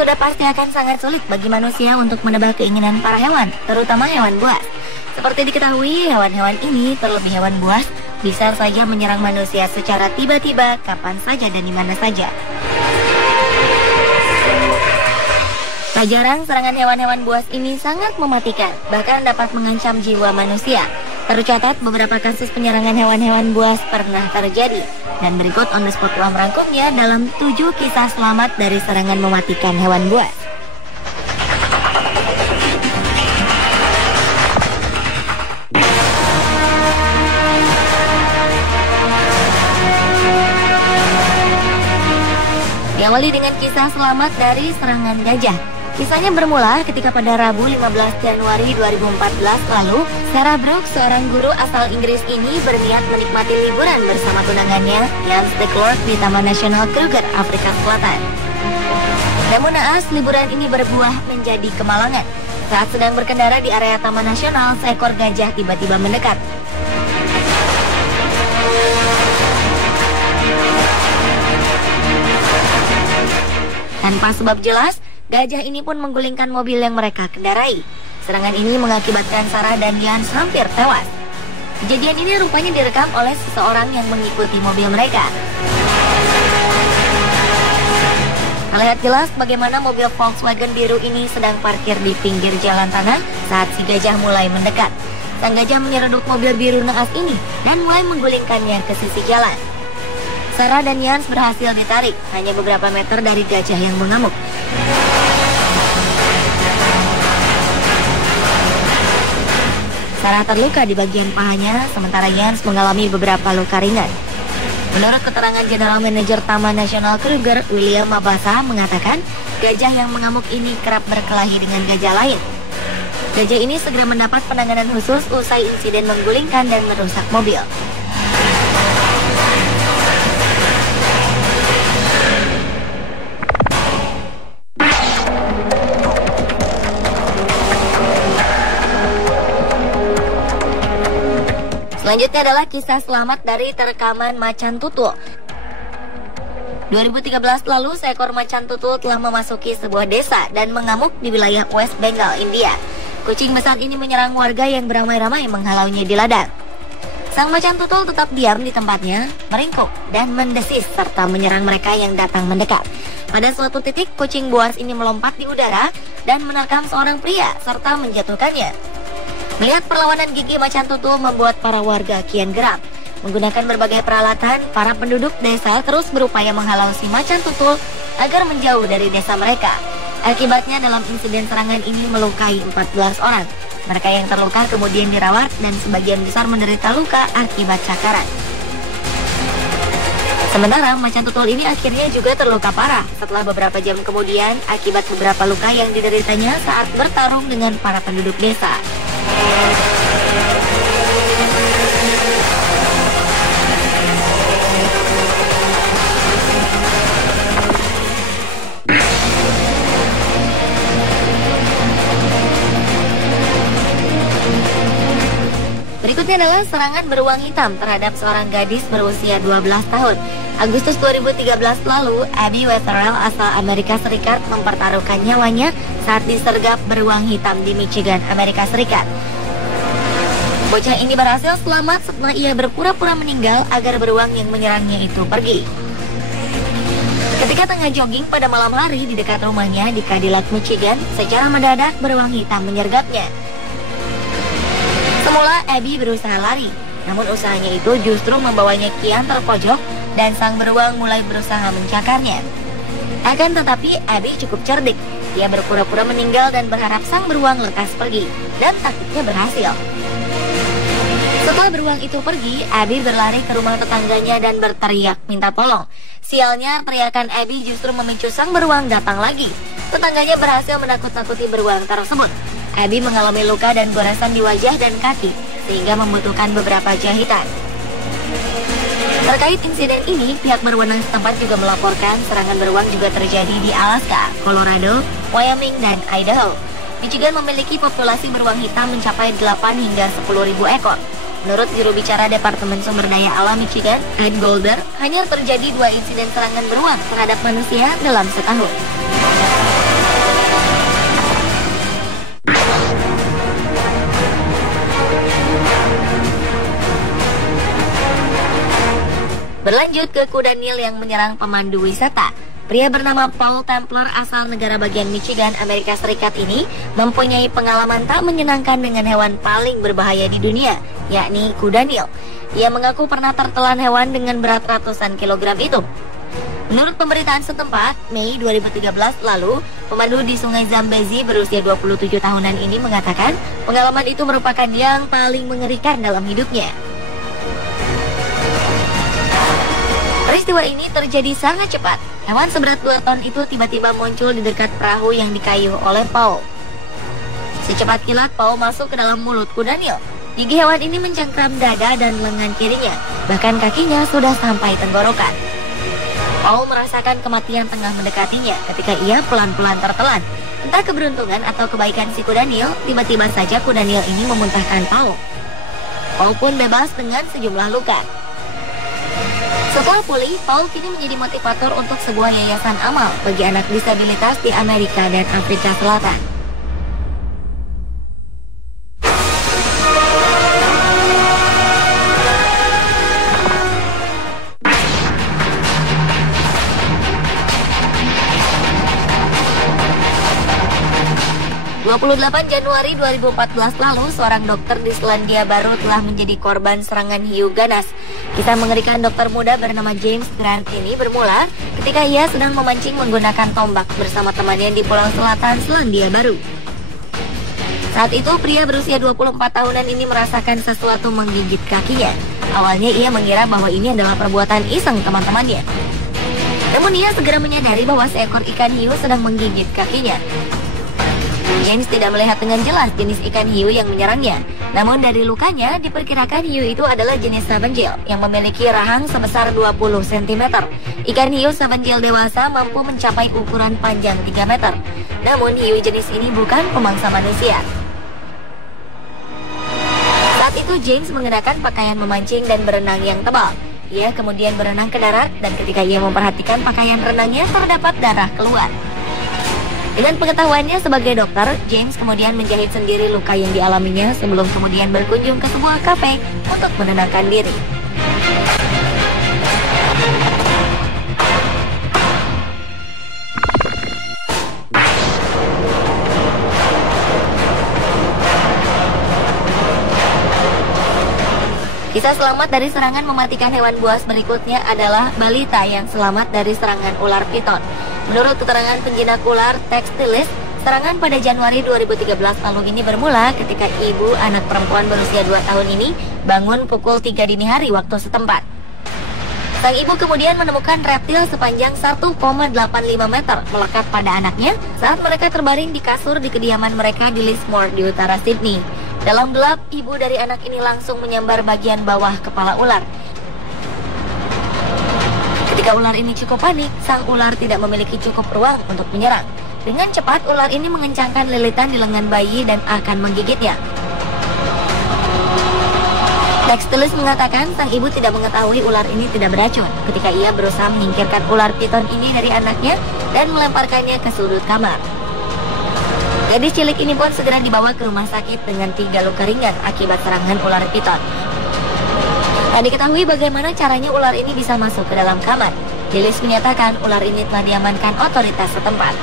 sudah pasti akan sangat sulit bagi manusia untuk menebak keinginan para hewan, terutama hewan buas. Seperti diketahui, hewan-hewan ini, terlebih hewan buas, bisa saja menyerang manusia secara tiba-tiba, kapan saja dan di mana saja. Tak jarang serangan hewan-hewan buas ini sangat mematikan, bahkan dapat mengancam jiwa manusia. Tercatat beberapa kasus penyerangan hewan-hewan buas pernah terjadi. Dan berikut on the spot telah merangkumnya dalam 7 kisah selamat dari serangan mematikan hewan buas. Diawali dengan kisah selamat dari serangan gajah. Kisahnya bermula ketika pada Rabu 15 Januari 2014 lalu, Sarah Brooks, seorang guru asal Inggris ini berniat menikmati liburan bersama tunangannya, Jans de Klerk, di Taman Nasional Kruger, Afrika Selatan. Namun naas, liburan ini berbuah menjadi kemalangan. Saat sedang berkendara di area Taman Nasional, seekor gajah tiba-tiba mendekat. Tanpa sebab jelas, gajah ini pun menggulingkan mobil yang mereka kendarai. Serangan ini mengakibatkan Sarah dan Jans hampir tewas. Kejadian ini rupanya direkam oleh seseorang yang mengikuti mobil mereka. Terlihat jelas bagaimana mobil Volkswagen biru ini sedang parkir di pinggir jalan tanah saat si gajah mulai mendekat. Sang gajah menyeruduk mobil biru naas ini dan mulai menggulingkannya ke sisi jalan. Sarah dan Jans berhasil ditarik hanya beberapa meter dari gajah yang mengamuk. Sarah terluka di bagian pahanya, sementara Jans mengalami beberapa luka ringan. Menurut keterangan General Manager Taman Nasional Kruger, William Mabasa mengatakan gajah yang mengamuk ini kerap berkelahi dengan gajah lain. Gajah ini segera mendapat penanganan khusus usai insiden menggulingkan dan merusak mobil. Selanjutnya adalah kisah selamat dari terkaman macan tutul. 2013 lalu, seekor macan tutul telah memasuki sebuah desa dan mengamuk di wilayah West Bengal, India. Kucing besar ini menyerang warga yang beramai-ramai menghalaunya di ladang. Sang macan tutul tetap diam di tempatnya, meringkuk dan mendesis serta menyerang mereka yang datang mendekat. Pada suatu titik, kucing buas ini melompat di udara dan menerkam seorang pria serta menjatuhkannya. Melihat perlawanan gigih macan tutul membuat para warga kian geram. Menggunakan berbagai peralatan, para penduduk desa terus berupaya menghalau si macan tutul agar menjauh dari desa mereka. Akibatnya dalam insiden serangan ini melukai 14 orang. Mereka yang terluka kemudian dirawat dan sebagian besar menderita luka akibat cakaran. Sementara macan tutul ini akhirnya juga terluka parah setelah beberapa jam kemudian akibat beberapa luka yang dideritanya saat bertarung dengan para penduduk desa. Berikutnya adalah serangan beruang hitam terhadap seorang gadis berusia 12 tahun. Agustus 2013 lalu, Abby Wetherell asal Amerika Serikat mempertaruhkan nyawanya saat disergap beruang hitam di Michigan, Amerika Serikat. Bocah ini berhasil selamat setelah ia berpura-pura meninggal agar beruang yang menyerangnya itu pergi. Ketika tengah jogging pada malam hari di dekat rumahnya di Cadillac, Michigan, secara mendadak beruang hitam menyergapnya. Semula Abby berusaha lari, namun usahanya itu justru membawanya kian terpojok dan sang beruang mulai berusaha mencakarnya. Akan tetapi Abby cukup cerdik. Dia berpura-pura meninggal dan berharap sang beruang lekas pergi, dan taktiknya berhasil. Setelah beruang itu pergi, Abby berlari ke rumah tetangganya dan berteriak minta tolong. Sialnya, teriakan Abby justru memicu sang beruang datang lagi. Tetangganya berhasil menakut-nakuti beruang tersebut. Abby mengalami luka dan goresan di wajah dan kaki, sehingga membutuhkan beberapa jahitan. Terkait insiden ini, pihak berwenang setempat juga melaporkan serangan beruang juga terjadi di Alaska, Colorado, Wyoming, dan Idaho. Michigan memiliki populasi beruang hitam mencapai 8 hingga 10.000 ekor. Menurut juru bicara Departemen Sumber Daya Alam Michigan, Ed Golder, hanya terjadi 2 insiden serangan beruang terhadap manusia dalam setahun. Berlanjut ke kuda Nil yang menyerang pemandu wisata. Pria bernama Paul Templer asal negara bagian Michigan, Amerika Serikat ini mempunyai pengalaman tak menyenangkan dengan hewan paling berbahaya di dunia, yakni kuda Nil. Ia mengaku pernah tertelan hewan dengan berat ratusan kilogram itu. Menurut pemberitaan setempat, Mei 2013 lalu, pemandu di Sungai Zambezi berusia 27 tahunan ini mengatakan pengalaman itu merupakan yang paling mengerikan dalam hidupnya. Peristiwa ini terjadi sangat cepat. Hewan seberat 2 ton itu tiba-tiba muncul di dekat perahu yang dikayuh oleh Paul. Secepat kilat, Paul masuk ke dalam mulut kuda Nil. Gigi hewan ini mencengkram dada dan lengan kirinya, bahkan kakinya sudah sampai tenggorokan. Paul merasakan kematian tengah mendekatinya ketika ia pelan-pelan tertelan. Entah keberuntungan atau kebaikan si kuda Nil, tiba-tiba saja kuda Nil ini memuntahkan Paul. Paul pun bebas dengan sejumlah luka. Setelah pulih, Paul kini menjadi motivator untuk sebuah yayasan amal bagi anak disabilitas di Amerika dan Afrika Selatan. 28 Januari 2014 lalu, seorang dokter di Selandia Baru telah menjadi korban serangan hiu ganas. Kisah mengerikan dokter muda bernama James Grant ini bermula ketika ia sedang memancing menggunakan tombak bersama temannya di Pulau Selatan Selandia Baru. Saat itu, pria berusia 24 tahunan ini merasakan sesuatu menggigit kakinya. Awalnya ia mengira bahwa ini adalah perbuatan iseng teman-temannya. Namun ia segera menyadari bahwa seekor ikan hiu sedang menggigit kakinya. James tidak melihat dengan jelas jenis ikan hiu yang menyerangnya. Namun dari lukanya, diperkirakan hiu itu adalah jenis sabanjil yang memiliki rahang sebesar 20 cm. Ikan hiu sabanjil dewasa mampu mencapai ukuran panjang 3 meter. Namun hiu jenis ini bukan pemangsa manusia. Saat itu James mengenakan pakaian memancing dan berenang yang tebal. Ia kemudian berenang ke darat dan ketika ia memperhatikan pakaian renangnya terdapat darah keluar. Dengan pengetahuannya sebagai dokter, James kemudian menjahit sendiri luka yang dialaminya sebelum kemudian berkunjung ke sebuah kafe untuk menenangkan diri. Kisah selamat dari serangan mematikan hewan buas berikutnya adalah balita yang selamat dari serangan ular piton. Menurut keterangan penjinak ular Tex Tillis, serangan pada Januari 2013 lalu ini bermula ketika ibu anak perempuan berusia 2 tahun ini bangun pukul 3 dini hari waktu setempat. Sang ibu kemudian menemukan reptil sepanjang 1,85 meter melekat pada anaknya saat mereka terbaring di kasur di kediaman mereka di Lismore di utara Sydney. Dalam gelap, ibu dari anak ini langsung menyambar bagian bawah kepala ular. Ketika ular ini cukup panik, sang ular tidak memiliki cukup ruang untuk menyerang. Dengan cepat, ular ini mengencangkan lilitan di lengan bayi dan akan menggigitnya. Tex Tillis mengatakan sang ibu tidak mengetahui ular ini tidak beracun ketika ia berusaha menyingkirkan ular piton ini dari anaknya dan melemparkannya ke sudut kamar. Gadis cilik ini pun segera dibawa ke rumah sakit dengan 3 luka ringan akibat serangan ular piton. Tak diketahui bagaimana caranya ular ini bisa masuk ke dalam kamar. Tillis menyatakan ular ini telah diamankan otoritas setempat.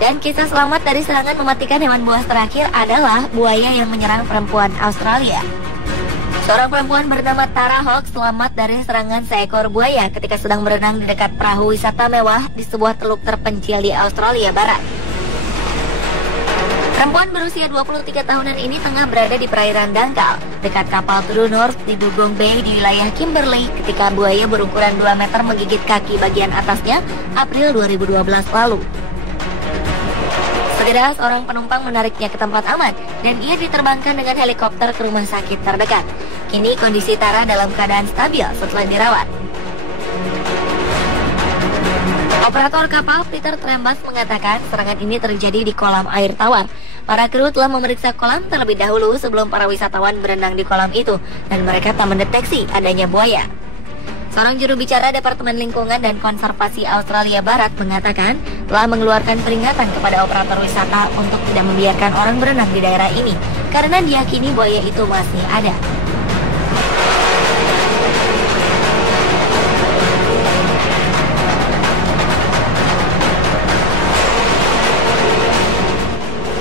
Dan kisah selamat dari serangan mematikan hewan buas terakhir adalah buaya yang menyerang perempuan Australia. Seorang perempuan bernama Tara Hawk selamat dari serangan seekor buaya ketika sedang berenang di dekat perahu wisata mewah di sebuah teluk terpencil di Australia Barat. Perempuan berusia 23 tahunan ini tengah berada di perairan dangkal dekat kapal True North di Dugong Bay di wilayah Kimberley ketika buaya berukuran 2 meter menggigit kaki bagian atasnya April 2012 lalu. Segera seorang penumpang menariknya ke tempat aman dan ia diterbangkan dengan helikopter ke rumah sakit terdekat. Kini kondisi Tara dalam keadaan stabil setelah dirawat. Operator kapal Peter Trembas mengatakan serangan ini terjadi di kolam air tawar. Para kru telah memeriksa kolam terlebih dahulu sebelum para wisatawan berenang di kolam itu dan mereka tak mendeteksi adanya buaya. Seorang juru bicara Departemen Lingkungan dan Konservasi Australia Barat mengatakan telah mengeluarkan peringatan kepada operator wisata untuk tidak membiarkan orang berenang di daerah ini karena diyakini buaya itu masih ada.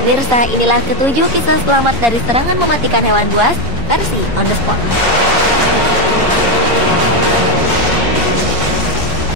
Pemirsa, inilah ketujuh kisah selamat dari serangan mematikan hewan buas versi On The Spot.